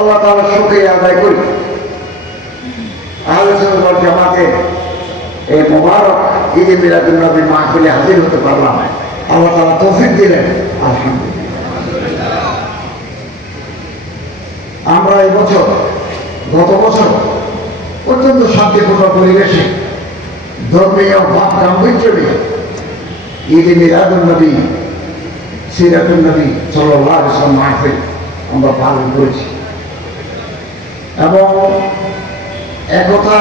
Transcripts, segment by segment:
আল্লাহ তাআলার শুকরিয়া আদায় করি। আহলে সুন্নাত ওয়াল জামাতে এই মুবারক ঈদ মিলাদুন নবী মাহফিলে হাজির হতে পারলাম, আল্লাহ তাআলা তৌফিক দিলেন, আলহামদুলিল্লাহ। আমরা এই বছর গত বছর অত্যন্ত শান্তিপূর্ণ পরিবেশে ধর্মীয় ভাব গাম্ভীর্য নিয়ে ঈদ মিলাদুন নবী সিরাতুন নবী সাল্লাল্লাহু আলাইহি ওয়াসাল্লাম মাহফিল আমরা পালন করেছি এবং একথা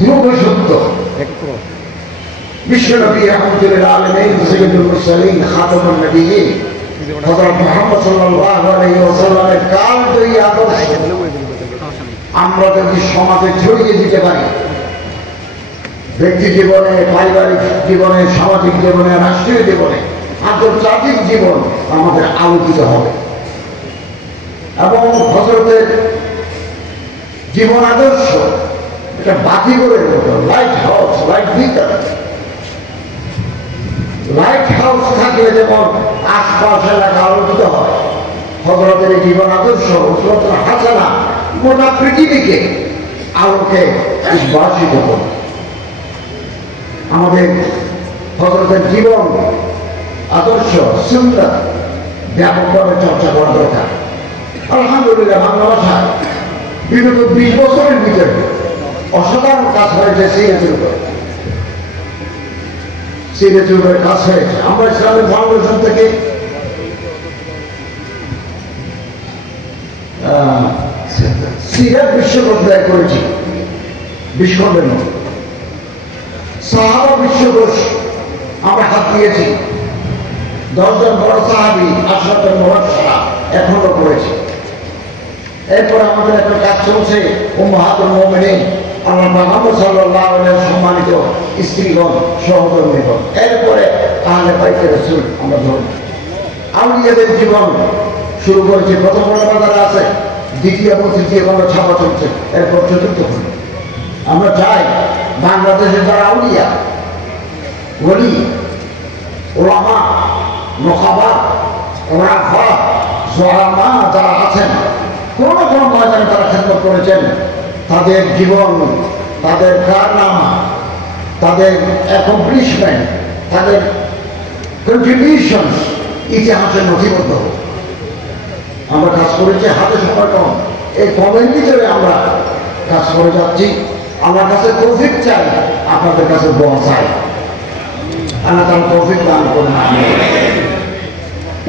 ধ্রুব সত্য, বিশ্বনবী রাহমাতুল আলামিন সাইয়্যিদুল মুরসালিন খাতামুন নবিয়্যিন হযরত মুহাম্মদ সাল্লাল্লাহু আলাইহি ওয়াসাল্লামের কালজয়ী আদর্শ আমরা যদি সমাজে ছড়িয়ে দিতে পারি, ব্যক্তি জীবনে, পারিবারিক জীবনে, সামাজিক জীবনে, রাষ্ট্রীয় জীবনে, আন্তর্জাতিক জীবন আমাদের আলোকিত হবে এবং হযরতের জীবন আদর্শ এটা বাতিঘরের মতো, লাইট হাউস, লাইট বিকার। লাইট হাউস থাকলে যেমন আশপাশ এলাকা আলোকিত হয়, হযরতের জীবন আদর্শ উসওয়াতুল হাসানা গোটা পৃথিবীকে আলোকে উদ্ভাসিত করে। আমাদের হযরতের জীবন আদর্শ সুন্নাত ব্যাপকভাবে চর্চা করা দরকার। আলহামদুলিল্লাহ, বাংলা ভাষায় বিগত 20 বছরের ভিতরে অসাধারণ কাজ হয়েছে সিরাজুল উপরে কাজ হয়েছে। আমরা ইসলামিক ফাউন্ডেশন থেকে সিরাত বিশ্বকোষ ব্যয় করেছি 20 খণ্ডের মতো। সাহাবা বিশ্বকোষ আমরা হাত দিয়েছি, 10 জন বড় সাহাবী আশরাতুল মুবাশশারা এখনো করেছি। এরপরে আমাদের একটা কাজ চলছে উম্মাহাতুল মুমিনিন আল্লাহ মুহাম্মদ সাল্লাল্লাহু আলাইহি ওয়াসাল্লাম সম্মানিত স্ত্রীগণ, সহধর্মীগণ। এরপরে আহলে বাইতে রাসূল আমরা ধরব। আউলিয়াদের জীবন শুরু করেছি, প্রথম বাজারে আছে, দ্বিতীয় এবং তৃতীয় খণ্ড ছাপা চলছে, এরপর চতুর্থ খণ্ড। আমরা চাই বাংলাদেশে যারা আউলিয়া, ওলি, ওলামা, নোখাবা, ওরাফা, জোহামা যারা আছেন, কোন কোন ময়দানে তারা খেদমত করেছেন, তাদের জীবন, তাদের কারনামা, তাদের অ্যাকমপ্লিশমেন্ট, তাদের কন্ট্রিবিউশন ইতিহাসে নথিবদ্ধ। আমরা কাজ করেছি, হাতে সময় কম, এই কমের ভিতরে আমরা কাজ করে যাচ্ছি। আমার কাছে তৌফিক চাই, আপনাদের কাছে দোয়া চাই, আল্লাহ তাআলা তৌফিক দান করুন।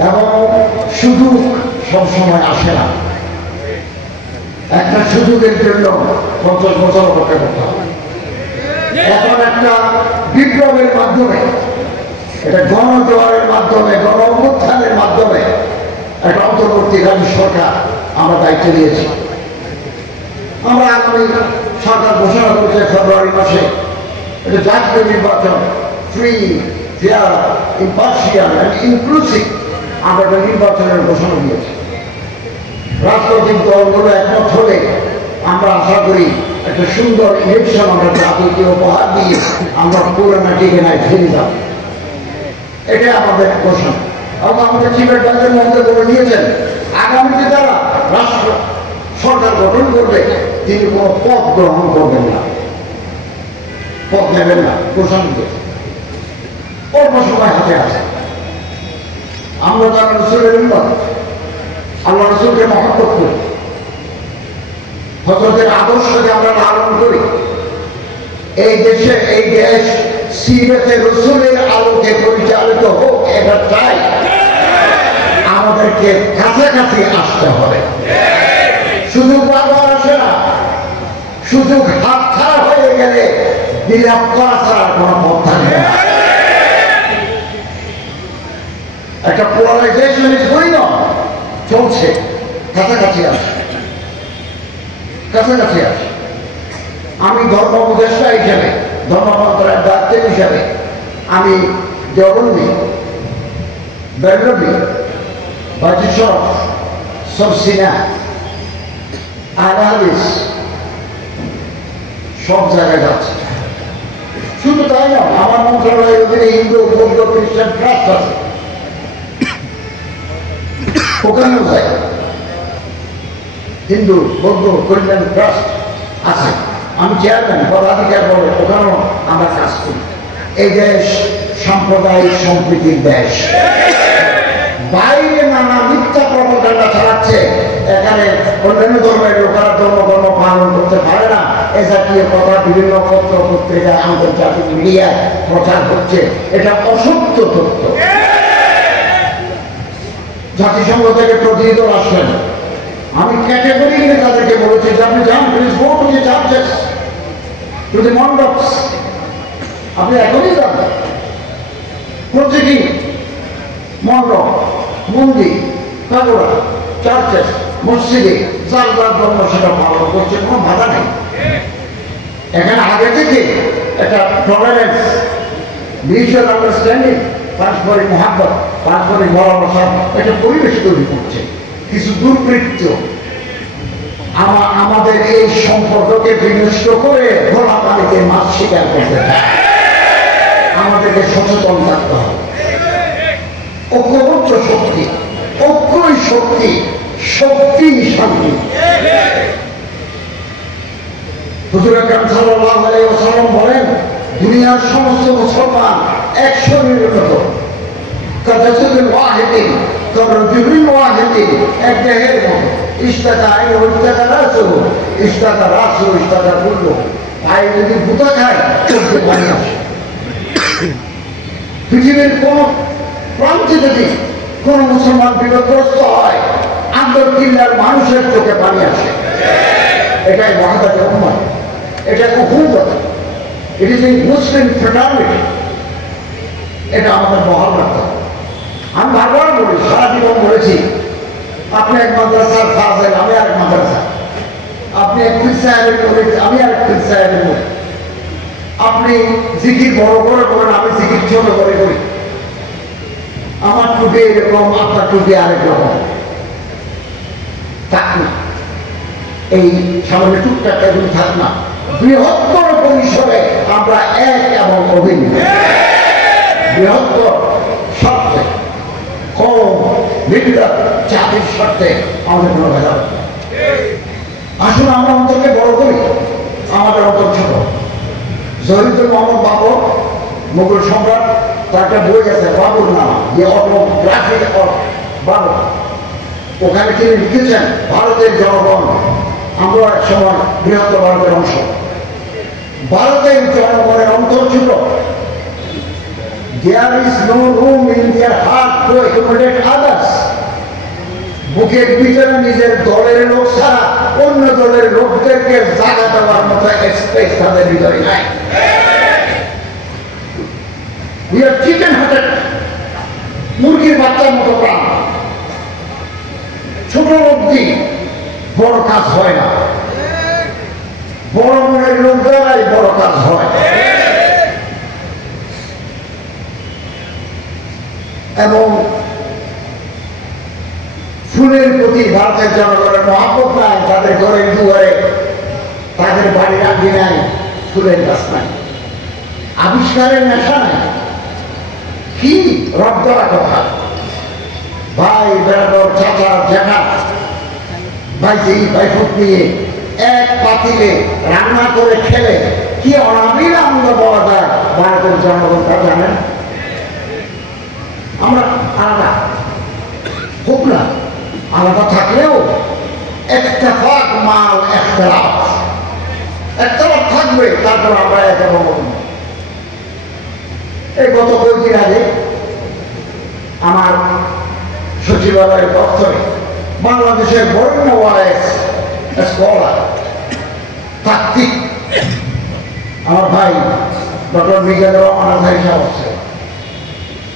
এবং সুযোগ সবসময় আসে না, একটা সুযোগের জন্য 50 বছর অপেক্ষা করতে হবে। এখন একটা বিপ্লবের মাধ্যমে, এটা গণজোয়ারের মাধ্যমে, গণ অভ্যুত্থানের মাধ্যমে একটা অন্তর্বর্তীকালীন সরকার আমরা দায়িত্ব দিয়েছি। আমরা আগামী সরকার ঘোষণা করেছে ফেব্রুয়ারি মাসে, এটা জাতীয় নির্বাচন, free, fair, impartial and inclusive, আমরা একটা নির্বাচনের ঘোষণা দিয়েছি। রাজনৈতিক দলগুলো একমত হলে আমরা আশা করি একটা সুন্দর ইলেকশন আমরা জাতিকে উপহার দিয়ে আমরা পুরোনো ঠিকানায় ফিরে যাব। এটা আমাদের ঘোষণা। এবং আমাদের চিফ অ্যাডভাইজার মহোদয় বলে দিয়েছেন, আগামীতে যারা রাষ্ট্র সরকার গঠন করবে তিনি কোনো পদ গ্রহণ করবেন না, পদ নেবেন না, ঘোষণা দিয়েছে। অল্প সময় হাতে আছে। আমরা যারা রাসূলের উম্মত, আল্লাহ রাসূলকে মহব্বত করি, হযরতের আদর্শকে আমরা লালন করি, এই দেশে, এই দেশ সিরাতে রাসূলের আলোকে পরিচালিত হোক, এটা চাই। আমাদেরকে কাছাকাছি আসতে হবে। সুযোগ বারবার আসে না, সুযোগ হাত ছাড়া হয়ে গেলে বিলাপ করা ছাড়া কোনো পথ থাকে না। একটা পোলারাইজেশন ইজ গোয়িং অন, চলছে, কাছাকাছি আসে, কাছাকাছি আসে। আমি ধর্ম উপদেষ্টা হিসেবে, ধর্ম মন্ত্রণালয়ের দায়িত্ব হিসেবে আমি দেওবন্দি, বেরলভী, বাজিশর, সরসিনা, আনালিস সব জায়গায় যাচ্ছে। শুধু তাই না, আমার মন্ত্রণালয়ের অধীনে হিন্দু, বৌদ্ধ, খ্রিস্টান ট্রাস্ট আছে, ওখানেও যায়। হিন্দু বৌদ্ধ কল্যাণ ট্রাস্ট আছে, আমি চেয়ারম্যান, পদাধিকার বলে ওখানেও আমরা কাজ করি। এই দেশ সাম্প্রদায়িক সম্প্রীতির দেশ। বাইরে নানা মিথ্যা প্রপাগান্ডা চালাচ্ছে, এখানে অন্যান্য ধর্মের লোকেরা ধর্মকর্ম পালন করতে পারে না, এ জাতীয় কথা বিভিন্ন পত্র পত্রিকায় আন্তর্জাতিক মিডিয়ায় প্রচার হচ্ছে। এটা অসত্য তথ্য। জাতিসংঘ থেকে প্রতিনিধি আসলেন, আমি ক্যাটেগরিক্যালি তাদেরকে বলেছি যে আপনি যান, please go to the churches, to the mandaps, আপনি এখনই যান। প্রতিটি মন্ডপ, মন্দির, কাগড়া, চার্চেস, মসজিদে যার যার ধর্ম সেটা পালন করছে, কোনো বাধা নেই। এখানে আগে থেকে একটা টলারেন্স, মিউচুয়াল আন্ডারস্ট্যান্ডিং, পারস্পরিক মহাব্বত, পারস্পরিক ভালোবাসা একটা পরিবেশ তৈরি করছে। কিছু দুর্বৃত্ত আমাদের এই সম্পর্ককে বিনষ্ট করে ঘোলা পানিতে মাছ শিকার করতে চায়। আমাদেরকে সচেতন থাকতে হবে। ঐক্যবদ্ধ শক্তি, ঐক্যই শক্তি, শক্তি শান্তি। হুজুর আকরাম সাল্লাল্লাহু আলাইহি ওয়াসাল্লাম বলেন, দুনিয়ার সমস্ত মুসলমান এক শরীরের মতো, কাজাসুদুল ওয়াহিদিন, কারজুলুল ওয়াহিদিন, এক দেহের মতো। ইশতাকা আইনু ইশতাকা রাসুহু, ইশতাকা রাসুহু ইশতাকা কুল্লু। ভাই যদি ভুতা খায় চোখে পানি আসে। পৃথিবীর কোন প্রান্তে যদি কোন মুসলমান বিপদগ্রস্ত হয়, আন্দরকিল্লার মানুষের চোখে পানি আসে। এটাই ওয়াহদাত উম্মাহ, এটা উখুওয়াত, it is a Muslim fraternity. এটা আমাদের বহাল রাখতে হবে। আমি বারবার বলি, সারা জীবন বলেছি, আপনি এক মাদ্রাসার ফাজিল, আমি আরেক মাদ্রাসা, আপনি এক পীর সাহেবের মুরিদ, আমি আরেক পীর সাহেবের মুরিদ। আপনি জিকির বড় করে করেন, আমি জিকির ছোট করে করি। আমার টুপি এরকম, আপনার টুপি আরেক রকম থাক না, এই সামনে টুকটাক এগুলো থাক না। বৃহত্তর পরিসরে আমরা এক এবং অভিন্ন, বৃহত্তর স্বার্থে, কম মিডিয়ার জাতির স্বার্থে আমাদের কোনো ভেদাভেদ নেই। আসুন আমরা অন্তরকে বড় করি, আমাদের অন্তর ছোট। জহিরুদ্দিন মোহাম্মদ বাবর, মুঘল সম্রাট, তার একটা বই আছে বাবুর নামা, যে অটোগ্রাফি অফ বাবর। ওখানে তিনি লিখেছেন, ভারতের জনগণ, আমরা এক সময় বৃহত্তর ভারতের অংশ। ভারতের জনগণের অন্তর ছোট। There is no room in their heart to accommodate others. বুকের ভিতরে নিজের দলের লোক ছাড়া অন্য দলের লোকদেরকে জায়গা দেওয়ার মতো স্পেস তাদের হৃদয় নাই। We are chicken-hearted, মুরগির বাচ্চার মতো প্রাণ। ছোট অবধি বড় কাজ হয় না, বড় মনের লোক দ্বারাই বড় কাজ হয়। এবং ফুলের প্রতি ভারতের জনগণের মহাব্বত নাই, তাদের ঘরের দুয়ারে, তাদের বাড়ির আঙিনায় ফুলের গাছ নাই, আবিষ্কারের নেশা নাই। কি রব দেওয়া কথা! ভাই বেড়াদর, চাচা, জ্যাঠা, ভাইজি, ভাইফুট নিয়ে এক পাতিলে রান্না করে খেলে কি অনাবিল আনন্দ পাওয়া যায় ভারতের জনগণ তা জানেন। আমরা আলাদা হোক না, আলাদা থাকলেও একটা ফাঁক মাল একতলাপ থাকবে, তারপর আমরা একে অন্য। এই গত কয়েকদিন আগে আমার সচিবালয়ের দপ্তরে বাংলাদেশের বরেণ্য স্কলার, তাত্ত্বিক আমার ভাই ডক্টর মিজানুর রহমান আজহারী সাহেব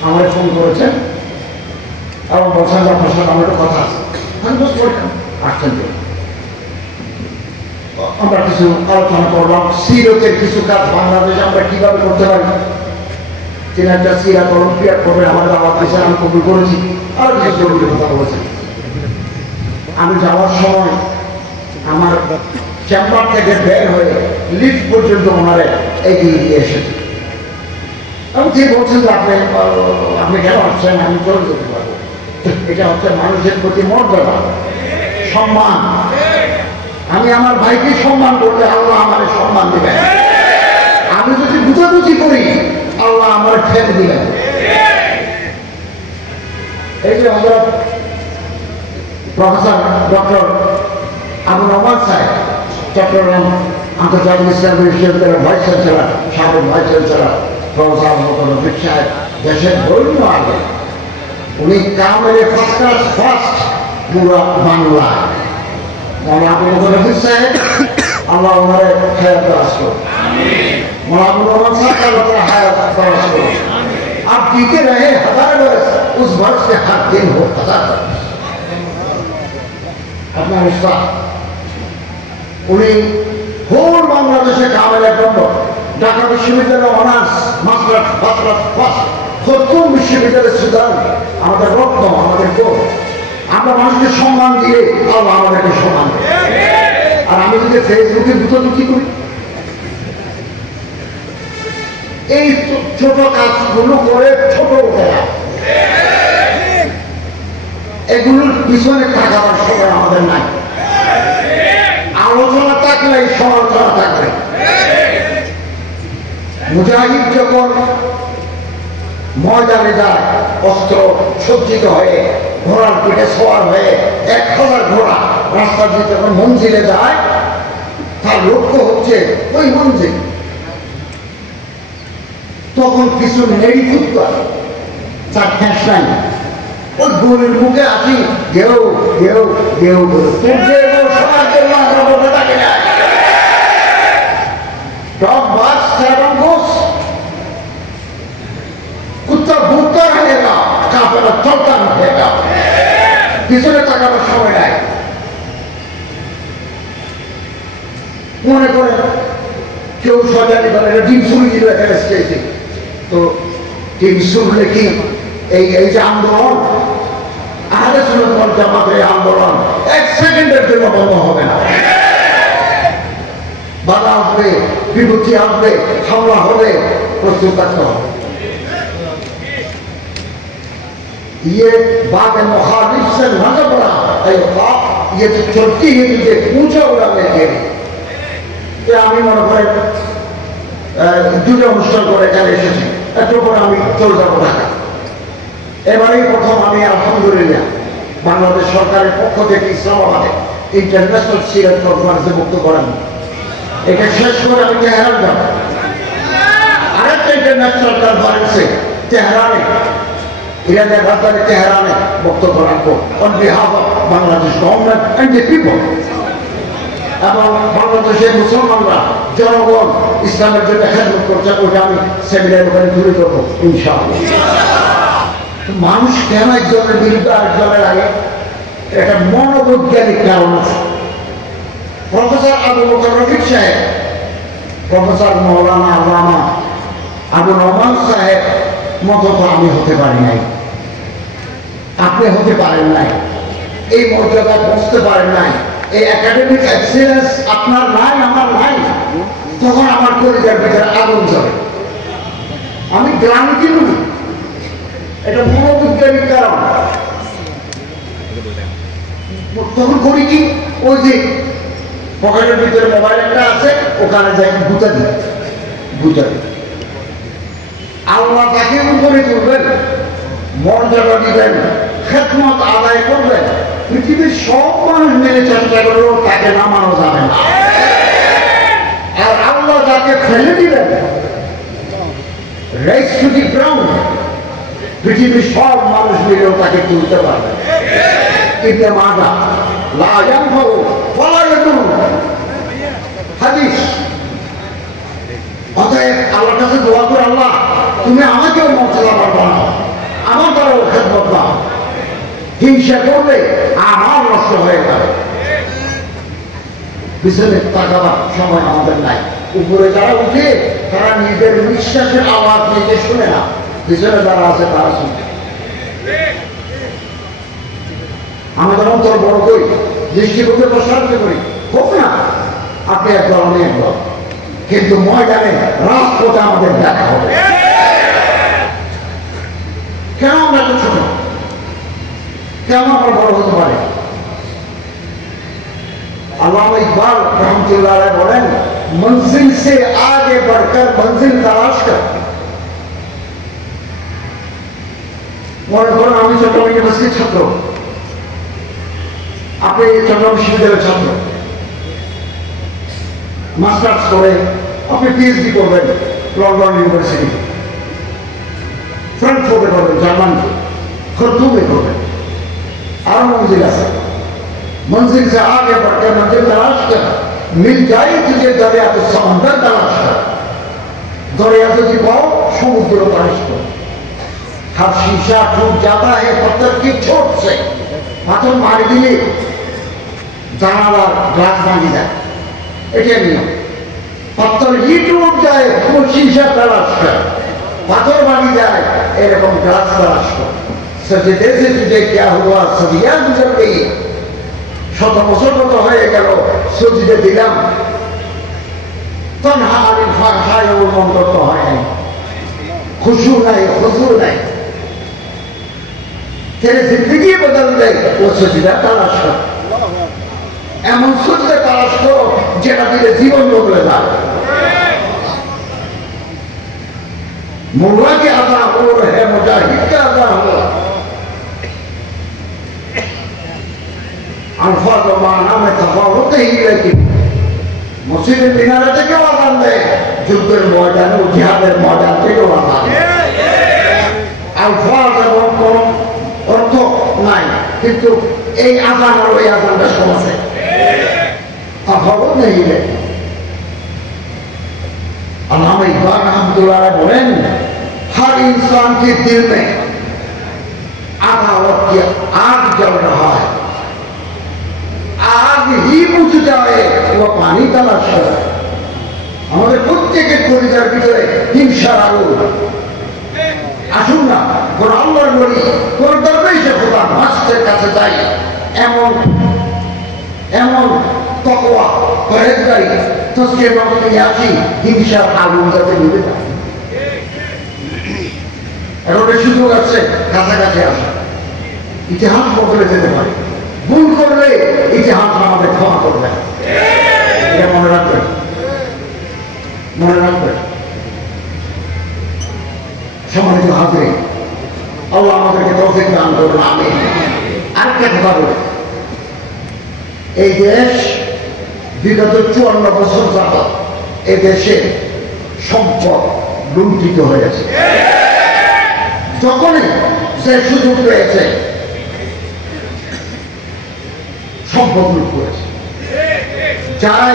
আমার ফোন করেছেন এবং বলছেন যে আপনার সাথে আমার একটু কথা আছে। আমি বুঝতে পারতাম আসছেন। আমরা কিছু আলোচনা করলাম, সিরতের কিছু কাজ বাংলাদেশে আমরা কিভাবে করতে পারি। তিনি একটা সিরাত অলিম্পিয়াড করবে, আমাদের দাওয়াত দিয়েছেন, আমি কবুল করেছি। আর কিছু জরুরি কথা বলেছেন। আমি যাওয়ার সময় আমার চেম্বার থেকে বের হয়ে লিফট পর্যন্ত ওনারে এগিয়ে দিয়ে এসেছে। এবং তিনি বলছেন যে আপনি কেন আসছেন, আমি চলে যেতে পারবো। এটা হচ্ছে মানুষের প্রতি মর্যাদা, সম্মান। আমি আমার ভাইকে সম্মান করলে আল্লাহ আমার সম্মান দিবেন, আমি যদি বুঝাবুঝি করি আল্লাহ আমার ঠেক দিবেন। এই যে হযরত প্রফেসর ডক্টর আবুল রহমান সাহেব, চট্টগ্রাম আন্তর্জাতিক ইসলামী বিশ্ববিদ্যালয়ের ভাইস চ্যান্সেলর, সাবেক ভাইস চ্যান্সেলর প্রফেসর রফিক সাহেব দেশের বৈন্য আগে, উনি কামেলে ফার্স্ট ক্লাস ফার্স্ট পুরা বাংলা। মৌলানা আবুল রফিক সাহেব আল্লাহ ওনারে হায়াত দারাজ করুন, मौलाना अबू रहमान साहब का लगा है बरस को आप जीते रहे 1000 वर्ष, उस वर्ष से हर दिन हो 1000 वर्ष। अपना हिस्सा उन्हें होल बांग्लादेशे कामेले ब्रह्म ढाका विश्वविद्यालय অনার্স মাস্টার ফার্স্ট খতম বিশ্ববিদ্যালয় সুদান আমাদের রত্ন আমাদের গো, আমরা মানুষকে সম্মান দিয়ে আল্লাহ আমাদেরকে সম্মান দেয়। আর আমি যদি ফেসবুকে দুটো করি এই ছোট কাজগুলো করে ছোট উঠেরা, এগুলোর পিছনে থাকার সময় আমাদের নাই। আলোচনা থাকলে সমালোচনা থাকলে, মুজাহিদ যখন ময়দানে যায় অস্ত্র সজ্জিত হয়ে ঘোড়ার পিঠে সওয়ার হয়ে 1000 ঘোড়া রাস্তা দিয়ে যখন মঞ্জিলে যায়, তার লক্ষ্য হচ্ছে ওই মঞ্জিল। তখন কিছু নেড়ি ফুটতো, তার ঠেস নাই, ওই গরুর মুখে আসি গেও গেও গেও করে কুত্তা ভুট্টা रहेगा काफिला चलता रहेगा। পিছনে তাকাবার সময় নাই। মনে করে কেউ সজানি করে ডিম শুরু দিল এখানে স্টেজে, তো ডিম শুরলে কি এই যে আন্দোলন আহলে সুন্নাত ওয়াল জামাতের আন্দোলন 1 সেকেন্ডের জন্য বন্ধ হবে না। বাধা আসবে, বিপত্তি আসবে, হামলা হবে, প্রস্তুত থাকতে হবে। ये बात मुखालिफ से न घबरा, ये तो चलती है तुझे ऊंचा उड़ाने के लिए। আমি মনে করেন দুটো অনুষ্ঠান করে এখানে এসেছি, একটু পরে আমি চলে যাবো ঢাকা। এবারেই প্রথম আমি আলহামদুলিল্লাহ বাংলাদেশ সরকারের পক্ষ থেকে ইসলামাবাদে ইন্টারন্যাশনাল সিরাত কনফারেন্সে বক্তব্য করেন। এটা শেষ করে আমি তেহরান যাব, আরেকটা ইন্টারন্যাশনাল কনফারেন্সে তেহরানে, ইরানের রাজধানী তেহরানে বক্তব্য রাখবো on behalf of Bangladesh government and the people. এবং বাংলাদেশের মুসলমানরা জনগণ ইসলামের জন্য খেদমত করছে, ওইটা আমি সেমিনার ওখানে তুলে ধরবো ইনশাআল্লাহ। মানুষ কেন একজনের বিরুদ্ধে আরেকজনের আগে, এটা মনোবৈজ্ঞানিক কারণ আছে। প্রফেসর আবু বকর রফিক সাহেব, প্রফেসর মৌলানা আল্লামা আবু রহমান সাহেব মতো তো আমি হতে পারি নাই, আপনি হতে পারেন নাই, এই মর্যাদায় পৌঁছতে পারেন নাই, এই একাডেমিক এক্সেলেন্স আপনার নাই, আমার নাই। তখন আমার কলিজার ভিতরে আগুন জ্বলে, আমি গ্রান্তি নই, এটা মনোবৈজ্ঞানিক কারণ। তখন করি কি, ওই যে পকেটের ভিতরে মোবাইল একটা আছে, ওখানে যাই গুতা দিই, গুতা দিই। আল্লাহ তাকে উপরে তুলবেন, মর্যাদা দিবেন, খেদমত আদায় করবেন। পৃথিবীর সব মানুষ মেনে চেষ্টা করলেও তাকে নামানো যাবে না। আর আল্লাহ তাকে ফেলে দিবেন রেস টু দি গ্রাউন্ড, পৃথিবীর সব মানুষ মিলেও তাকে তুলতে পারবে। ইবনে মাজাহ লা ইয়ানফাউ ওয়ালা ইয়াদুর হাদিস। অতএব আল্লাহর কাছে দোয়া করে, আল্লাহ তুমি আমাকেও মর্যাদাবান বানাও, আমার দ্বারাও খেদমত দাও। হিংসা করলে আমার নষ্ট হয়ে যাবে। পিছনে তাকাবার সময় আমাদের নাই। উপরে যারা উঠে তারা নিজের নিঃশ্বাসের আওয়াজ নিজে শুনে না, পিছনে যারা আছে তারা শুনে। আমাদের অন্তর বড় করি, দৃষ্টিভঙ্গি প্রসারিত করি, হোক না আপনি একদল আমি একদল, কিন্তু ময়দানে রাজপথে আমাদের দেখা হবে। কেন আমরা তো ছোট, কেন আমরা বড় হতে পারি? अल्लामा इकबाल रहमतुल्लाह अलैह बोलेन, मंजिल से आगे बढ़कर मंजिल तलाश कर। মনে করেন আমি চট্টগ্রাম ইউনিভার্সিটির ছাত্র, আপনি চট্টগ্রাম বিশ্ববিদ্যালয়ের ছাত্র, মাস্টার্স করে আপনি পিএইচডি করবেন লন্ডন ইউনিভার্সিটি, ফ্রাঙ্কফুর্টে করবেন, জার্মানিতে, খর্তুমে করবেন, আরো মঞ্জিল আছে। मंजिल से आगे बढ़कर मंजिल तलाश कर, मिल जाए तुझे दरिया तो समंदर तलाश कर। दरिया तो जी पाओ समुद्र तलाश कर। हर शीशा टूट जाता है पत्थर की चोट से। पाथर मार दिए জানালার গ্লাস ভাঙি যায়, এটাই নিয়ম। पत्थर ही टूट जाए वो शीशा तलाश कर, पाथर भागी जाए एरकम ग्लास तलाश कर। सजदे से तुझे क्या हुआ, सदियां गुजर गई, শত বছর কত হয়ে গেল সজদে দিলাম, তনহা আনিল ফাহশায় ওর মন করত হয় নাই, খুশু নাই, খুশু নাই। तेरे जिंदगी बदल गई वो सजदा तलाश कर। এমন সজদা তালাশ করো যেটা দিলে জীবন বদলে যায়। मोला के अदा हो रहे मुजाहिद का अदा हो। अल्फाज और माना में तफावत ही, लेकिन मुस्लिम किनारे থেকেও আযান দেয়, যুদ্ধের ময়দানে ও জিহাদের ময়দান থেকেও আযান দেয়। আলফাজ এবং কোন অর্থ নাই, কিন্তু এই আযান আর ওই আযানটা সমাসে তফাওত নেই। अल्लामा इकबाल रहमतुल्लाह अलैह बोलेन, हर इंसान के दिल में अदावत की आग जल रहा है, आग ही बुझ जाए वो पानी तलाश करे। আমাদের প্রত্যেকের কলিজার ভিতরে হিংসার আগুন। আসুন না কোন আল্লাহর ওলি, কোন দরবেশে খোদা মাস্টারের কাছে যাই, এমন এমন তাকওয়া পরহেজগারি তসবিহ নিয়ে আসি, হিংসার আগুন যাতে নিভে যায়। এখন সুযোগ আছে কাছাকাছি আসা, ইতিহাস বদলে যেতে পারে। ভুল করলে ইতিহাস আমাদের ক্ষমা করবে, এটা মনে রাখবেন, মনে রাখবেন। সম্মানিত হাজির, আল্লাহ আমাদেরকে তৌফিক দান করুন, আমিন। আরেকটা কথা বলি, এই দেশ বিগত 54 বছর যাবত এই দেশে সম্পদ লুণ্ঠিত হয়েছে। যখনই সে সুযোগ পেয়েছে সম্পদ লুট করেছে। যারা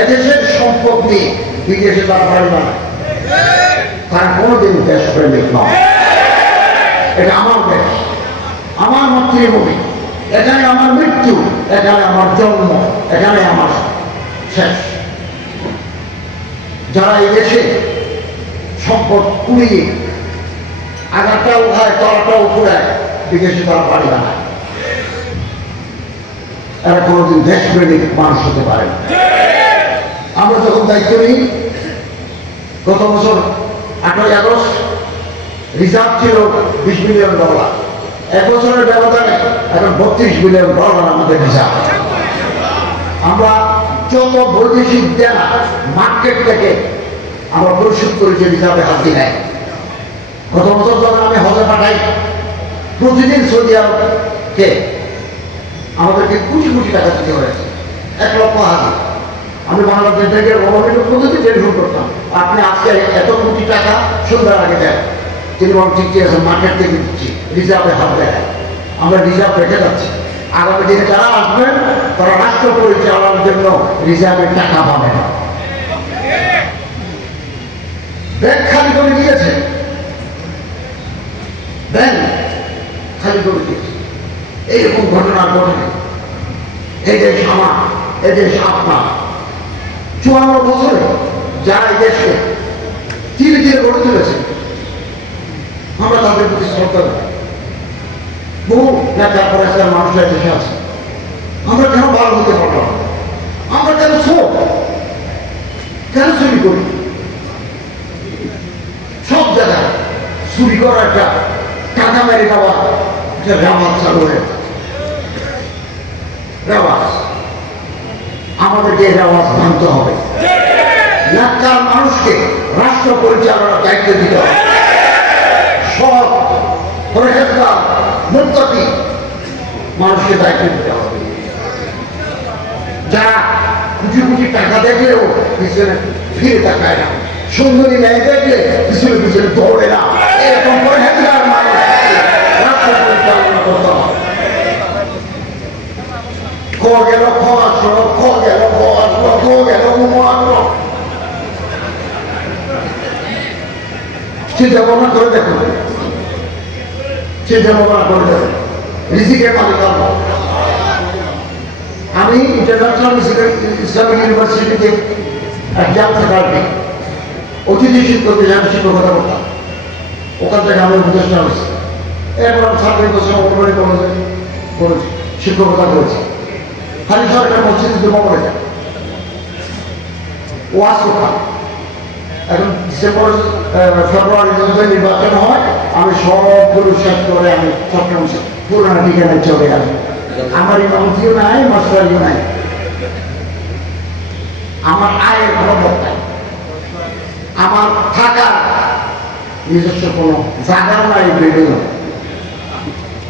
এদেশের সম্পদ নিয়ে বিদেশে তার বাড়ি বানায়, তারা কোনোদিন দেশপ্রেমিক নয়। এটা আমার দেশ, আমার মাতৃভূমি, এখানে আমার মৃত্যু, এখানে আমার জন্ম, এখানে আমার শেষ। যারা এই দেশে সম্পদ কুড়িয়ে আগাটাও খায়, তলাটাও পুরায়, বিদেশে তারা বাড়ি বানায়, এরা কোনোদিন দেশপ্রেমিক মানুষ হতে পারে না। আমরা যখন দায়িত্ব নিই, গত বছর 8ই আগস্ট রিজার্ভ ছিল $20 মিলিয়ন, এক বছরের ব্যবধানে এখন $32 মিলিয়ন আমাদের রিজার্ভ। আমরা যত বৈদেশিক দেনা মার্কেট থেকে আমরা পরিশোধ করেছি, রিজার্ভে হাতি নেয়। গত বছর যখন আমি হজে পাঠাই, প্রতিদিন সৌদি আরবকে আমাদেরকে কোটি কোটি টাকা দিতে হয়েছে, 1 লক্ষ হাজি। আমি বাংলাদেশ থেকে গভর্নমেন্টের প্রতিদিন টেলিফোন করতাম, আপনি আজকে এত কোটি টাকা সন্ধ্যার আগে দেন। তিনি বলেন ঠিক আছে, মার্কেট থেকে দিচ্ছি, রিজার্ভে হাত দেয়। আমরা রিজার্ভ রেখে যাচ্ছি, আগামী দিনে যারা আসবেন তারা রাষ্ট্র পরিচালনার জন্য রিজার্ভের টাকা পাবেন। ব্যাংক খালি করে দিয়েছে, ব্যাংক খালি করে দিয়েছে। এইরকম ঘটনা ঘটে। এই দেশ আমার, এই দেশ আপনার। 54 বছরে যারা এই দেশকে ধীরে ধীরে গড়ে তুলেছে, আমরা তাদের প্রতি শ্রদ্ধা করি। বহু নেতা পরিষ্কার মানুষের দেশে আছে, আমরা কেন ভালো হতে পারলাম? আমরা কেন কেন চুরি করি? সব জায়গায় চুরি করা একটা টাকা মেরে দেওয়া একটা রেওয়াজ চালু হয়ে রেওয়াজ। আমাদেরকে এর আওয়াজ মানতে হবে। নেককার মানুষকে রাষ্ট্র পরিচালনার দায়িত্ব দিতে হবে। সৎ পরহেজগার মুত্তাকি মানুষকে দায়িত্ব দিতে হবে। যারা কোটি কোটি টাকা দেখলেও পিছনে ফিরে তাকায় না, সুন্দরী মেয়ে দেখলে পিছনে পিছনে দৌড়ে না, এরকম পরহেজগার মানুষ রাষ্ট্র পরিচালনা করতে হবে। ক গেল খ আসলো, খ গেল খ আসলো, খ গেল ম আসলো। চিন্তা ভাবনা করে দেখুন, চিন্তা ভাবনা করে দেখুন। রিজিকের মালিক আল্লাহ। আমি ইন্টারন্যাশনাল ইসলামিক ইউনিভার্সিটিতে এক্সাম ফ্যাকাল্টি অতিথি শিক্ষক হিসাবে শিক্ষকতা করতাম। ওখান থেকে আমি উপদেষ্টা হয়েছি। এরপর আমি 7 বছর অটোমারি কলেজে করেছি, শিক্ষকতা করেছি। খালি সরকার মসজিদে জমা করে যায়, ওয়াজ করতাম। এখন ডিসেম্বর ফেব্রুয়ারি যখন নির্বাচন হয়, আমি সবগুলো শেষ করে আমি চট্টগ্রাম পুরানা ঠিকানায় চলে আসি। আমার ইমামতিও নাই, মাস্টারিও নাই, আমার আয়ের কোনো পথ নাই, আমার থাকার নিজস্ব কোনো জায়গাও নাই, বিল্ডিং,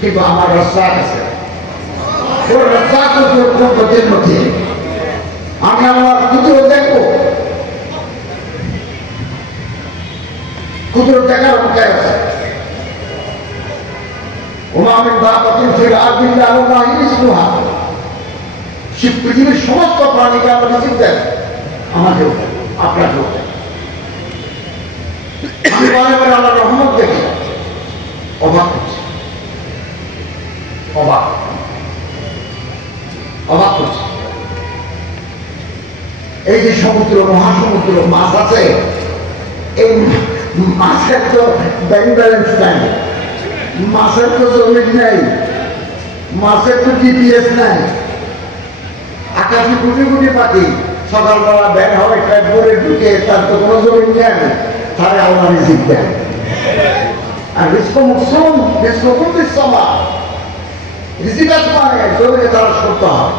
কিন্তু আমার রাস্তা আছে। ওই রাস্তা পদ্ধতির মধ্যে আমি আমার কুদরত দেখবো, কুদরত দেখার অপেক্ষায় আছে। পৃথিবীর সমস্ত প্রাণীকে আমরা রিজিক দেন, আমাকেও আপনাকেও। আমি বারে বারে আল্লাহর রহমত দেখি, অবাক করছি, অবাক অবাক করছি। এই যে সমুদ্র, মহাসমুদ্র, মাছ আছে, এই মাছের তো ব্যাংক ব্যালেন্স নাই, মাছের তো জমিন নেই, মাছের তো জিপিএস নাই। আকাশে কোটি কোটি পাখি সকালবেলা বের হয়, পেট ভরে ঢুকে, তার তো কোনো জমিন নেই, তারে আল্লাহ রিজিক দেন। আর রিস্ক মুকসুম, রিস্ক কুল্লিস সামা, রিজিক আসমানে জমিনে তালাশ করতে হয়।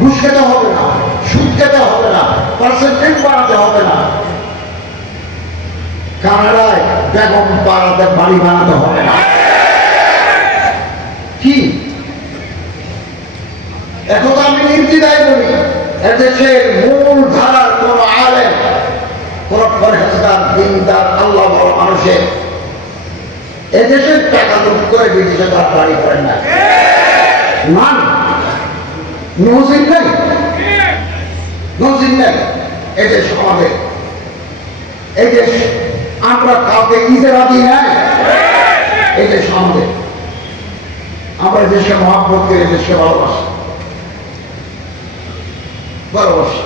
ঘুষ খেতে হবে না, সুদ খেতে হবে না, পার্সেন্টেজ বাড়াতে হবে না, কানাডায় বেগম পাড়াতে বাড়ি বানাতে হবে না। কি এখন আমি নির্দ্বিধায় বলি, এদেশের মূল ধারার কোন আলেম, কোন পরহেজগার, দিনদার, আল্লাহ বড় মানুষের এদেশের টাকা লুট করে বিদেশে তার বাড়ি করেন না। মান নজির নেই, নজির নেই। এদেশ আমাদের, এই দেশ আমরা কাউকে ইজারা দিই নাই, এই দেশ আমাদের। আমরা দেশকে মহাব্বত করে দেশকে ভালোবাসি, ভালোবাসি।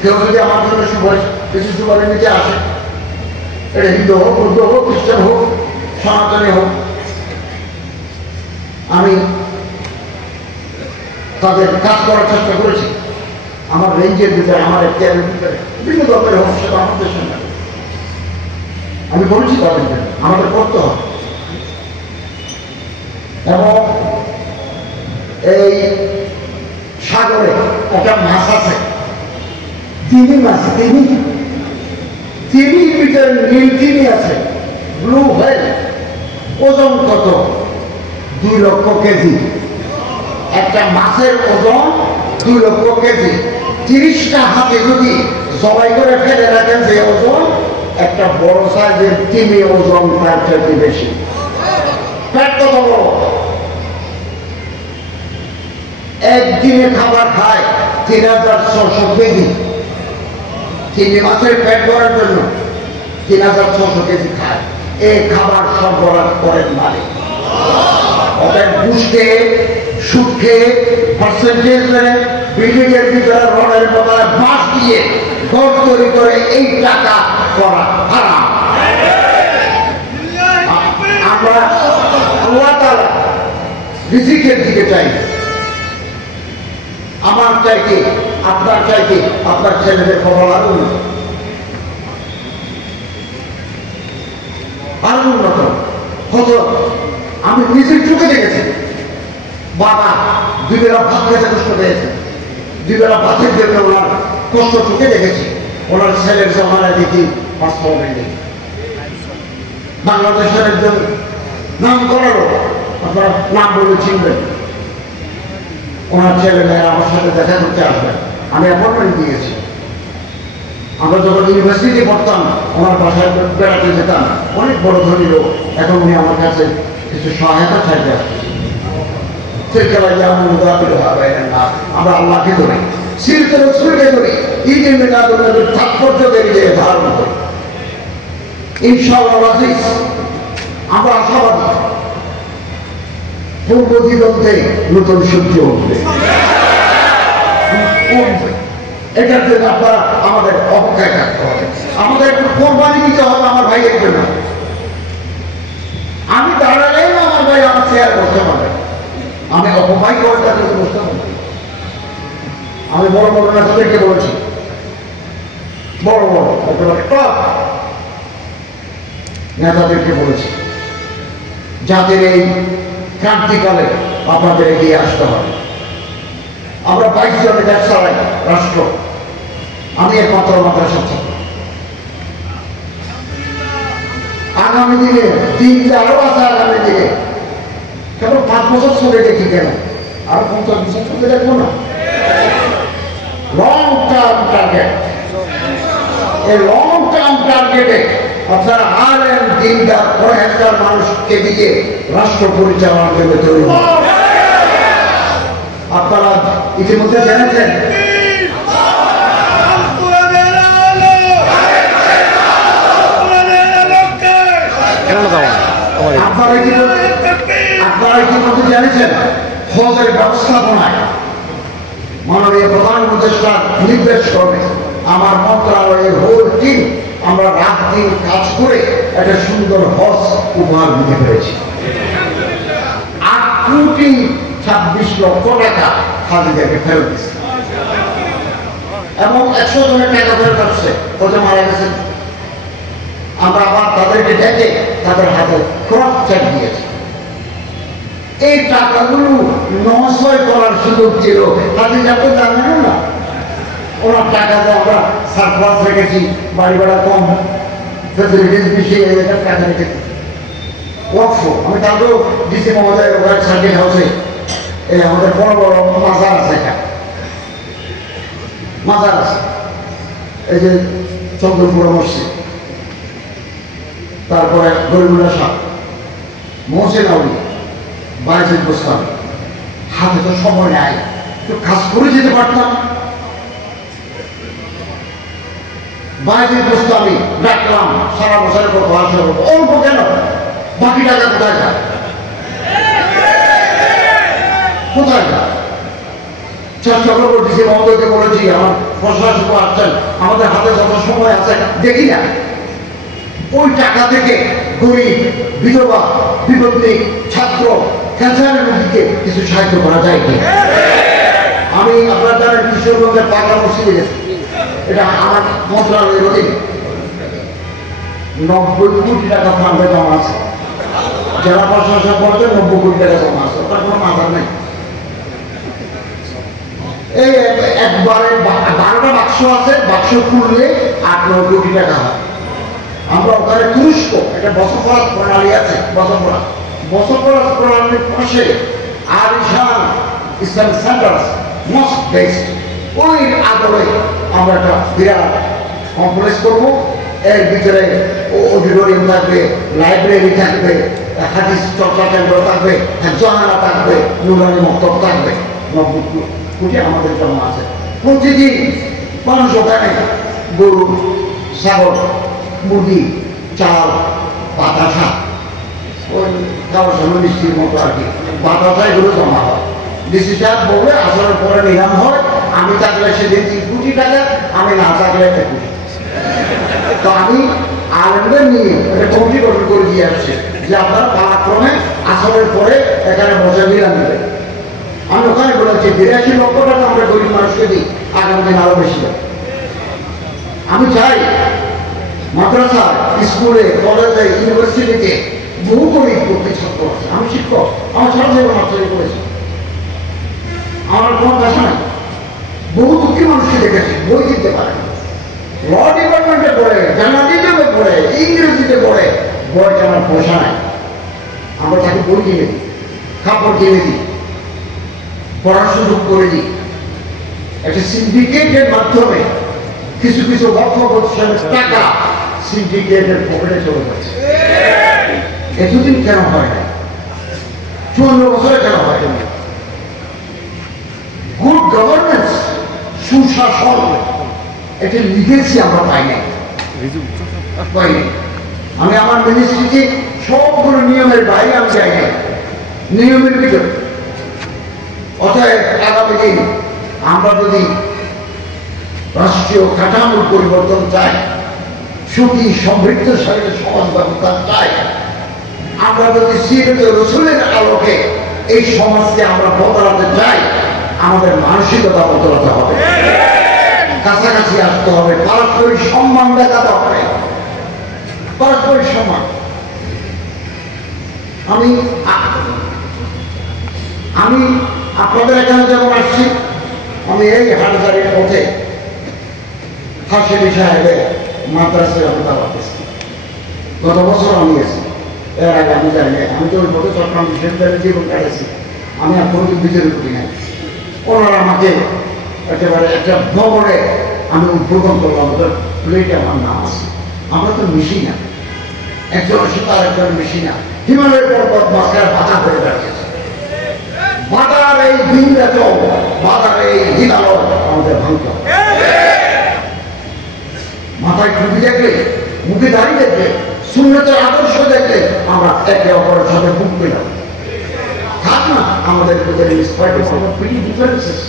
কেউ যদি আমার জন্য কিছু সুপারি নিতে আসে, এটা হিন্দু হোক, বৌদ্ধ হোক, খ্রিস্টান হোক, সনাতনী হোক, আমি তাদের কাজ করার চেষ্টা করেছি আমার রেঞ্জের ভিতরে, আমার এখতিয়ারের ভিতরে। বিভিন্ন দলের হোক, সেটা আমাদের সঙ্গে আমি বলছি তাদেরকে আমাদের করতে হবে। এবং এই সাগরে একটা মাছ আছে, তিমি মাছ, তিমি মিটার নীল তিমি আছে, ব্লু হোয়েল। ওজন কত? 2 লক্ষ কেজি। একটা মাছের ওজন 2 লক্ষ কেজি। 30টা হাতে যদি জবাই করে ফেলে রাখেন, যে ওজন, একটা বড় সাইজের তিমি ওজন তার চাইতে বেশি। পেট কত বড়? একদিনে খাবার খায় 3600 কেজি। তিমি মাছের পেট ভরার জন্য 3600 কেজি খায়। এই খাবার সরবরাহ করেন মালিক। ওদের ঘুষ খেয়ে, সুদ খেয়ে, পার্সেন্টেজ মেনে, বিল্ডিং এর ভিতরে রডের বদলে বাঁশ দিয়ে ঘর তৈরি করে এই টাকা করা হারাম। আমরা আল্লাহ তাআলা রিজিকের দিকে চাই। আমার চাইতে, আপনার চাইতে, আপনার ছেলেদের খবর আরো উন্নত হতো। আমি নিজের চোখে দেখেছি, বাবা দুই বেলা ভাত খেতে কষ্ট পেয়েছেন, দুই বেলা ভাতের জন্য ওনার কষ্ট চোখে দেখেছি। ওনার ছেলের জমানায় দেখি 5 তলা বিল্ডিং, বাংলাদেশের একজন নাম করারও, আপনারা নাম বলে চিনবেন। ওনার ছেলে মেয়েরা আমার সাথে দেখা করতে আসবেন, আমি অ্যাপয়েন্টমেন্ট দিয়েছি। আমরা যখন ইউনিভার্সিটি পড়তাম ওনার বাসায় বেড়াতে যেতাম, অনেক বড় ধনী লোক। এখন উনি আমার কাছে কিছু সহায়তা চাইতে আসছে। আমরা আল্লাহকে ধরি, সিরকে রসুলকে ধরি, ঈদে মিলাদুন্নবীর তাৎপর্যকে নিজে ধারণ করি। ইনশাআল্লাহ আজিজ, আমরা আশাবাদী পূর্ব দিগন্তে নতুন সূর্য উঠবে। এটার জন্য আপনারা আমাদের অপেক্ষায় থাকতে হবে, আমাদের একটু কোরবানি দিতে হবে আমার ভাইয়ের জন্য। আমি দাঁড়ালেই আমার ভাই আমার চেয়ার বসতে পারবে, আমি অপমাই করে তাদেরকে বসতে পারবো। আমি বড় বড় নেতাদেরকে বলেছি, বড় বড় নেতাদেরকে বলেছি, জাতির এই ক্রান্তিকালে আপনাদের এগিয়ে আসতে হবে। আমরা 22 জনের দেশ চালাই রাষ্ট্র, আমি একমাত্র মাদ্রাসা ছাত্র। আগামী দিনে দিনটা আরো আছে, আগামী দিনে কেবল 5 বছর চলে দেখি কেন, আরো 50 বছর চলে দেখবো না। লং টার্ম টার্গেট, এই লং টার্ম টার্গেটে আপনারা আলেম দিনদার পরহেজগার মানুষকে দিয়ে রাষ্ট্র পরিচালনার জন্য তৈরি হন। আপনারা ইতিমধ্যে জেনেছেন আপনারা ইতিমধ্যে জেনেছেন হজের ব্যবস্থাপনায় মাননীয় প্রধান উপদেষ্টা নির্দেশ করবে আমার মন্ত্রণালয়ের হোল টিম আমরা রাত দিন কাজ করে একটা সুন্দর হজ উপহার দিতে পেরেছি। 8,26,00,000 টাকা হাজিদেরকে ফেরত দিচ্ছে এবং 100 জনের টাকা ফেরত আসছে, ওতে মারা গেছেন। আমরা আবার তাদেরকে ডেকে তাদের হাতে ক্রস চেক দিয়েছি। এই টাকাগুলো নয় করার সুযোগ ছিল, হাজিরা তো জানেন না। ওনার টাকাতে আমরা সারপ্লাস রেখেছি, বাড়ি ভাড়া কম, ফেসিলিটিস বেশি, টাকা রেখেছি। ওয়াকফ আমি তাকেও ডিসি মহোদয়ের ওখানে সার্কিট হাউসে এই আমাদের বড় বড় মাজার আছে, মাজার আছে, এই যে চন্দ্রপুর মসজিদ, তারপরে গরিবুল্লাহ শাহ, মহসিন আলী, বাইজিদ গোস্তামি। হাতে তো সময় নাই, একটু কাজ করে যেতে পারতাম। বাইজিদ গোস্তামি ডাকলাম, সারা বছরের পর আসা অল্প কেন, বাকি টাকা কোথায় যায়, কোথায় যায়? চেষ্টা করবো, ডিসি মহোদয়কে বলেছি, আমার প্রশাসক আসছেন, আমাদের হাতে যত সময় আছে দেখি না, ওই টাকা থেকে গরিব, বিধবা, বিপত্তি, ছাত্র, ক্যান্সারের রোগীকে কিছু সাহায্য করা যায় কি? আমি আপনার জানেন কিশোরগঞ্জের পাকা মসজিদে গেছি, এটা আমার মন্ত্রণালয়ের অধীনে। 90 কোটি টাকা ফান্ডে জমা আছে, জেলা প্রশাসক বলতে 90 কোটি টাকা জমা আছে, ওটার কোনো মাথা নেই। এই একবারে 12টা বাক্স আছে, বাক্স খুললে 8-9 কোটি টাকা হয়। আমরা ওখানে তুরস্ক একটা বসবাস প্রণালী আছে, বসবাস প্রণালীর পাশে আলিশান ইসলামিক সেন্টার মস্ক বেসড, ওই আদরে আমরা একটা বিরাট কমপ্লেক্স করবো। এর ভিতরে অডিটোরিয়াম থাকবে, লাইব্রেরি থাকবে, হাদিস চর্চা কেন্দ্র থাকবে, জানালা থাকবে, নুরানি মক্তব থাকবে। 90 কোটি আমাদের জমা আছে। প্রতিদিন মানুষ ওখানে গরু, ছাগল, মুরগি, চাল, বাতাসা, ওই খাওয়ার সময় মিষ্টির মতো আর কি, বাতাসা এগুলো জমা হয়। ডিসি সাহেব বলবে আসলের পরে নিলাম হয়, আমি থাকলে সেদিন 3 কোটি টাকা, আমি না থাকলে 1 কোটি। তো আমি আলেমদের নিয়ে একটা কমিটি গঠন করে দিয়ে আসছি যে আপনারা পালাক্রমে আসলের পরে এখানে বসে নিলাম দেবে। আমি ওখানে বলেছি 82 লক্ষ টাকা আমরা গরিব মানুষকে দিই, আগামী দিন আরো বেশি হবে। আমি চাই মাদ্রাসা, স্কুলে, কলেজে, ইউনিভার্সিটিতে বহু গরিব ছাত্র আছে। আমি শিক্ষক, আমার সারা জীবন মাস্টারি করেছি। আমার কোনো পেশা নাই। বহু দুঃখী মানুষকে দেখেছি বই কিনতে পারে না, ল ডিপার্টমেন্টে পড়ে, জার্নালিজমে পড়ে, ইংরেজিতে পড়ে, বই কেনার পয়সা নাই। আমরা তাকে বই কিনে দিই, কাপড় কিনে দিই, পড়ার সুযোগ করে দিই। একটা সিন্ডিকেটের মাধ্যমে কিছু কিছু লক্ষ প্রতিষ্ঠানের টাকা সিন্ডিকেটের পকেটে চলে যাচ্ছে। এতদিন কেন হয় না? 54 বছরে কেন হয় না? গুড গভর্নেন্স, সুশাসন, একটা লিগেসি আমরা পাই নাই। আমি আমার মিনিস্ট্রিকে সবগুলো নিয়মের বাইরে আমি চাই না, নিয়মের ভিতরে। অতএব আগামী দিন আমরা যদি রাষ্ট্রীয় কাঠামোর পরিবর্তন চাই, সুখী সমৃদ্ধশালী সমাজ ব্যবস্থা চাই, আমরা যদি সিরতে রসুলের আলোকে এই সমাজকে আমরা বদলাতে চাই, আমাদের মানসিকতা বদলাতে হবে, কাছাকাছি আসতে হবে, পারস্পরিক সম্মান দেখাতে হবে, পারস্পরিক সম্মান। আমি আপনাদের এখানে যেমন আসছি, আমি এই হাটজারির পথে হাসিমি সাহেবের মাদ্রাসায় আমি দাওয়াত দিচ্ছি। গত বছর আমি এসেছি, এর আগে আমি জানি না। আমি তো ওই পথে চট্টগ্রাম বিশ্ববিদ্যালয়ে জীবন কাটাইছি, আমি আর কোনো বিচারে করি নাই। ওনারা আমাকে একেবারে একটা ভবনে আমি উদ্বোধন করলাম, ওদের প্লেটে আমার নাম আছে। আমরা তো মিশি না, একজন সীতা একজন মিশি না। হিমালয়ের পর্বত মাঝখানে বাধা হয়ে দাঁড়িয়েছে। বাধার এই দিনরাত, বাধার এই হিমালয় আমাদের ভাঙত। মাথায় টুপি দেখলে, মুখে দাঁড়িয়ে দেখলে, সুন্নতের আদর্শ দেখলে আমরা একে অপরের সাথে বুক পেলাম। থাক না আমাদের ভিতরে differences.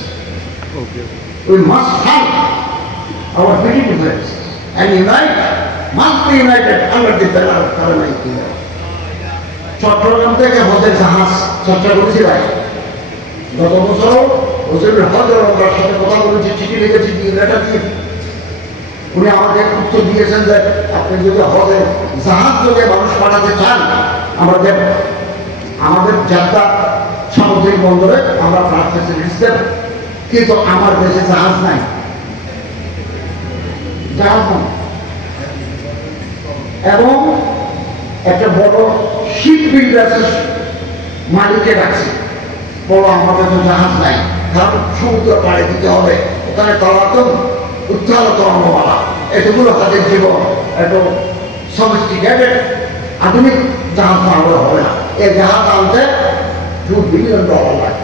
We must find our petty differences and unite, must be united under the banner of Karamai Kingdom. Chittagong থেকে হজের জাহাজ চর্চা করেছি ভাই। গত বছর হুজুরের হজের ওমরার সাথে কথা বলেছি, চিঠি লিখেছি, লেটার দিয়ে উনি আমাকে উত্তর দিয়েছেন যে আপনি যদি হজের জাহাজ যোগে মানুষ পাঠাতে চান আমরা দেব। আমাদের যাত্রা সামুদ্রিক বন্দরে আমরা প্রাণ ফেসিলিটিস দেব, কিন্তু আমার দেশে জাহাজ নাই, জাহাজ নাই। এবং একটা বড় শিপ বিল্ডার্স মালিককে ডাকছে, বলো আমাদের তো জাহাজ নাই, কারণ সমুদ্র পাড়ে দিতে হবে, ওখানে তলাতম উত্তাল তরঙ্গমালা, এতগুলো তাদের জীবন, এত সফিস্টিকেটেড আধুনিক জাহাজ না হলে হবে না। এই জাহাজ আনতে $2 বিলিয়ন লাগে।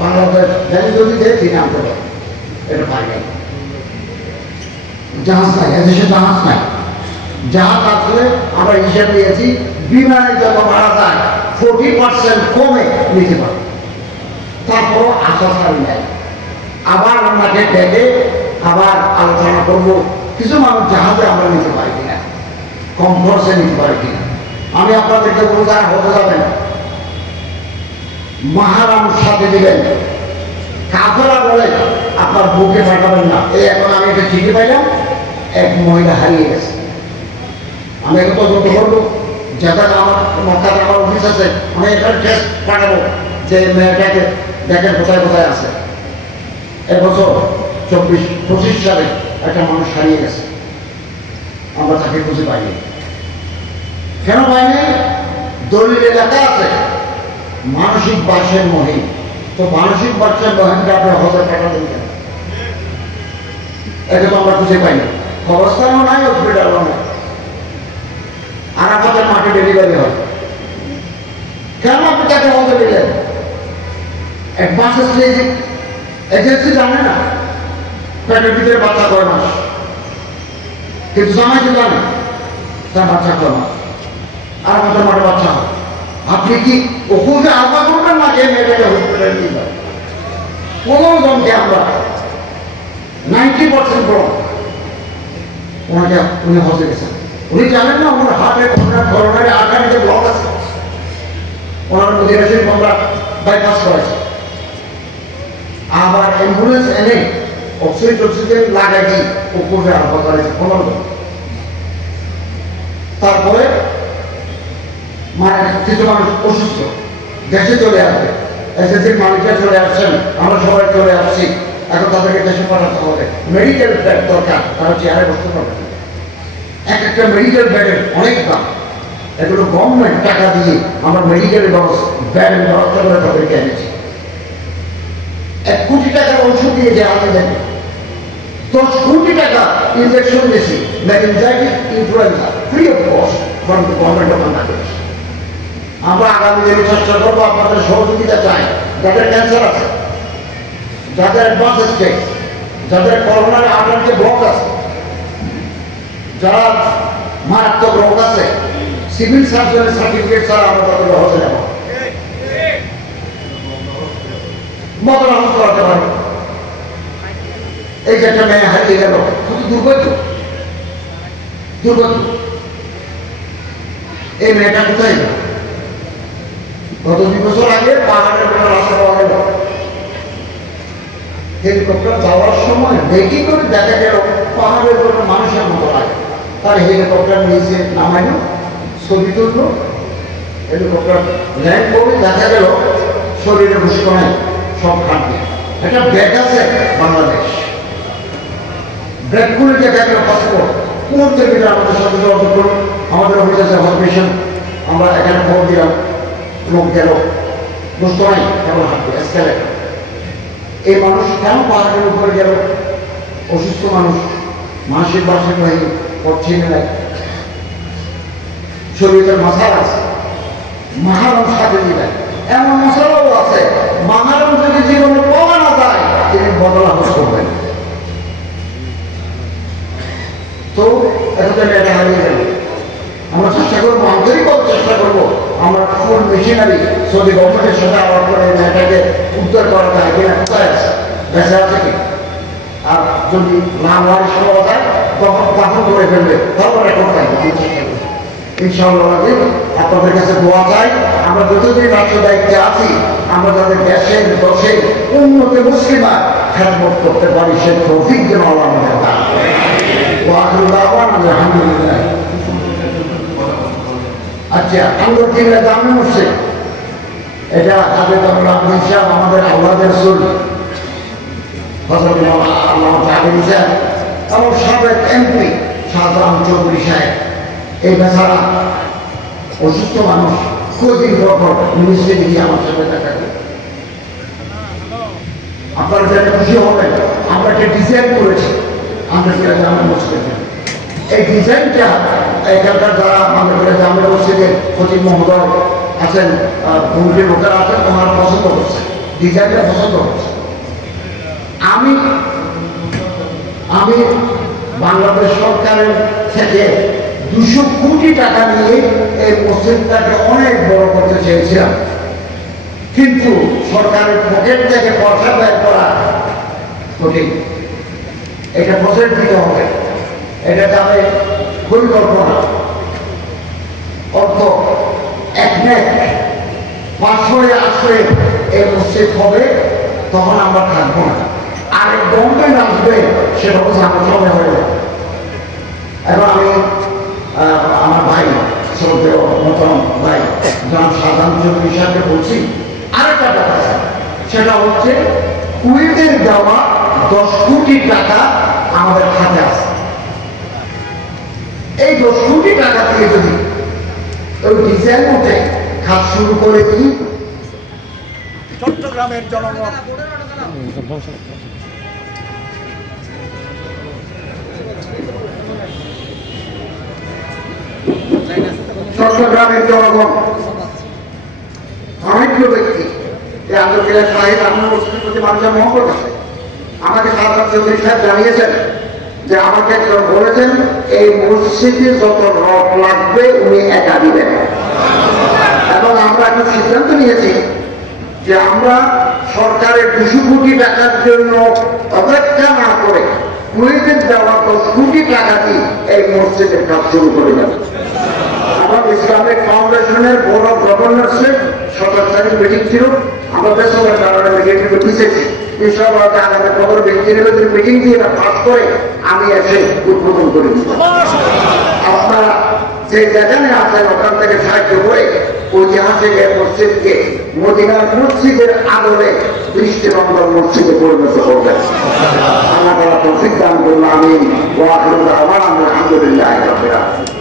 বাংলাদেশ জানি যদি কিনে আনতে পারে, এটা পাই নাই, জাহাজ নাই, এদেশে জাহাজ নাই। জাহাজ আসলে আমরা হিসেব নিয়েছি বিমানে যত ভাড়া যায় 40% কমে নিতে পারে, তারপর আশা ছাড়ি নাই। আবার আমাকে ডেকে আবার আলোচনা করবো কিছু মানুষ জাহাজে আমরা নিতে পারি কিনা, কম খরচে নিতে পারি কিনা। আমি আপনাদেরকে বলবো যারা হতে যাবেন মাহারাম সাথে দিবেন, কাফেরা বলে আপনার বুকে পাঠাবেন না। এই এখন আমি এটা চিঠি পাইলাম, এক মহিলা হারিয়ে গেছে। আমি এটা তদন্ত করবো, যেটা আমার মক্কাতে আমার অফিস আছে, আমি এটার টেস্ট পাঠাবো যে মেয়েটাকে দেখেন কোথায় কোথায় আছে। এবছর 24-25 সালে একটা মানুষ হারিয়ে গেছে, আমরা তাকে খুঁজে পাইনি। কেন পাইনি? দলিল এলাকা আছে মানসিক বাসের মহিম, তো মানসিক বাসের মহিমটা আপনার হজে পাঠালেন কেন? এটা তো আমরা খুঁজে পাইনি। খবরস্থানও নাই, হসপিটালও নাই। আরাফাতের মাঠে ডেলিভারি হয়, কেন আপনি তাকে হজে দিলেন? অ্যাডভান্স এজেন্সি জানে না পেটের ভিতরে বাচ্চা 9 মাস, কিন্তু জামাই তো জানে তার বাচ্চা 9 মাস, আর আমাদের মাঠে বাচ্চা হয়। আপনি কি ওখানে আলফা করবেন না যে মেয়েটাকে হসপিটালে নিয়ে যাবেন? 15 জনকে আমরা 90% বড় ওনাকে উনি হজে গেছেন। উনি জানেন না ওনার হার্টের করোনারি আর্টারিতে ব্লক আছে, ওনার মধ্যে আমরা বাইপাস করেছে। আবার অ্যাম্বুলেন্স এনে অক্সিজেন লাগাই দিই উপরে হাসপাতালে 15 জন। তারপরে মানে কিছু মানুষ অসুস্থ দেশে চলে আসবে, এসএসসির মালিকরা চলে আসছেন, আমরা সবাই চলে আসছি, এখন তাদেরকে দেশে পাঠাতে হবে। মেডিকেল ব্যাড দরকার, তারা চেয়ারে বসতে পারবে। এক একটা মেডিকেল ব্যাডের অনেক দাম, এগুলো গভর্নমেন্ট টাকা দিয়ে আমরা মেডিকেল ব্যাডের ব্যবস্থা করে তাদেরকে এনেছি। 1 কোটি টাকার ওষুধ দিয়ে যে আমি দেখি 10 কোটি টাকা ইনজেকশন দিয়েছি, meningitis, influenza, free of cost from the government of Bangladesh. আমরা আগামী দিনে চেষ্টা করবো, আপনাদের সহযোগিতা চাই। যাদের ক্যান্সার আছে, যাদের অ্যাডভান্স স্টেজ, যাদের করোনার আর্টারিতে ব্লক আছে, যারা মারাত্মক রোগ আছে, সিভিল সার্জনের সার্টিফিকেট ছাড়া আমরা তাদের হজে নেব, মদন আহত করাতে পারি। এই যে একটা মেয়ে হারিয়ে গেল, শুধু দুর্ভাগ্য, দুর্ভাগ্য। এই মেয়েটা কোথায় গেল? গত 2 বছর আগে পাহাড়ের একটা রাস্তা পাওয়া গেল, হেলিকপ্টার যাওয়ার সময় দেখি করে দেখা গেল পাহাড়ের কোনো মানুষের মতো লাগে। তার হেলিকপ্টার নিয়েছে, নামাইল, ছবি তুললো, হেলিকপ্টার ল্যান্ড করে দেখা গেল শরীরে বুঝতে নাই, সব খাটবে। একটা ব্যাগ আছে বাংলাদেশ, ব্যাগ খুলে দেখা গেল পাসপোর্ট। মুহূর্তের ভিতরে আমাদের সাথে যোগাযোগ করুন, আমাদের অফিসে হসপিটাল, আমরা এখানে খবর দিলাম, লোক গেল, বুঝতে নাই, কেমন হাঁটবে এসকেলেটর। এই মানুষ কেন পাহাড়ের উপরে গেল? অসুস্থ মানুষ, মাসিক বাসের বাহিনী পড়ছে না, শরীরের মশালা আছে, মাহারম সাথে দিবেন। এমন মশালাও আছে, মাহারম যদি জীবনে পাওয়া না যায় তিনি বদলা হোস করবেন। তো এতটা মেয়েটা হারিয়ে গেল। আমরা চেষ্টা করবো, আন্তরিকভাবে চেষ্টা করবো, আমরা ফুল মেশিনারি সৌদি গভর্নমেন্টের সাথে আবার করে মেয়েটাকে উদ্ধার করা যায় কিনা, কোথায় আছে, বেঁচে আছে কি। আর যদি না হওয়ার সম্ভব হয় তখন দাফন করে ফেলবে, তারপরে এখন থাকবে। ইনশাআল্লাহ আপনাদের কাছে দোয়া চাই, আমরা যতদিন রাষ্ট্র দায়িত্বে আছি আমরা যাদের দেশের দশের উন্নতি মুসলিমা খেদমত করতে পারি, সে তৌফিক যেন আল্লাহ আমাদের দান করেন। আলহামদুলিল্লাহ। আচ্ছা, আলহামদুলিল্লাহ জামে মসজিদ, এটা হাফেজুল্লাহ সাহেব আমাদের আল্লাহর রাসূল হযরত আল্লাহ তাআলা দিয়েছেন, আমার সাবেক এমপি শাহজাহান চৌধুরী সাহেব। এই বেচারা অসুস্থ মানুষ, কদিন পর মিনিস্ট্রি গিয়ে আমার সাথে দেখা করে। আপনারা যারা খুশি হবেন, আমরা একটা ডিজাইন করেছি আমাদের জামে মসজিদে। এই ডিজাইনটা এখানকার যারা আমাদের জামে মসজিদের খতিব মহোদয় আছেন, কমিটির লোকেরা আছেন, ওনারা পছন্দ করছে, ডিজাইনটা পছন্দ করছে। আমি বাংলাদেশ সরকারের থেকে 200 কোটি টাকা নিয়ে এই মসজিদটাকে অনেক বড় করতে চেয়েছিলাম, কিন্তু সরকারের পকেট থেকে পয়সা ব্যয় করা কঠিন। এটা প্রজেক্ট দিতে হবে, এটা যাবে পরিকল্পনা, অর্থ 500 আসলে এই মসজিদ হবে, তখন আমরা থাকবো না। আরেক গভর্নমেন্ট আসবে, সেটা হচ্ছে আমার সময় হয়ে যাবে। এখন আমি আমার ভাই শ্রদ্ধেয় মতন ভাই জনাব শাহজাহান চৌধুরী সাহেবকে বলছি আরেকটা কথা আছে, সেটা হচ্ছে কুয়েতের দেওয়া 10 কোটি টাকা আমাদের খাতে আছে। এই 10 কোটি টাকা দিয়ে যদি ওই ডিজাইন মতে কাজ শুরু করে দিই, চট্টগ্রামের জনগণ অনেকগুলো ব্যক্তি এই আন্দোলনের সাহেব আমার মসজিদের প্রতি মানুষের মহব্বত আছে। আমাকে শাহজাহান চৌধুরী সাহেব জানিয়েছেন যে আমাকে বলেছেন এই মসজিদে যত রড লাগবে উনি একা দিবেন, এবং আমরা একটা সিদ্ধান্ত নিয়েছি যে আমরা সরকারের 200 কোটি টাকার জন্য অপেক্ষা না করে কুয়েতের দেওয়া 10 কোটি টাকা দিয়ে এই মসজিদের কাজ শুরু করে দেব। আমার ইসলামিক ফাউন্ডেশনের বোর্ড অফ গভর্নরশিপ 17 তারিখ মিটিং ছিল, আমরা বেসরকারি কারণে মিটিংকে পিছিয়েছি। ইনশাআল্লাহ আগামী 15-20 দিনের ভিতরে মিটিং দিয়ে এটা পাস করে আমি এসে উদ্বোধন করে দিব। আপনারা যে যেখানে আছেন ওখান থেকে সাহায্য করে ঐতিহাসিক এই মসজিদকে মদিনার মসজিদের আদলে দৃষ্টিনন্দন মসজিদে পরিণত করবেন। আল্লাহ তাআলা তৌফিক দান করুন। আমিন। ওয়া আখিরু দাওয়ানা আলহামদুলিল্লাহি রাব্বিল আলামিন।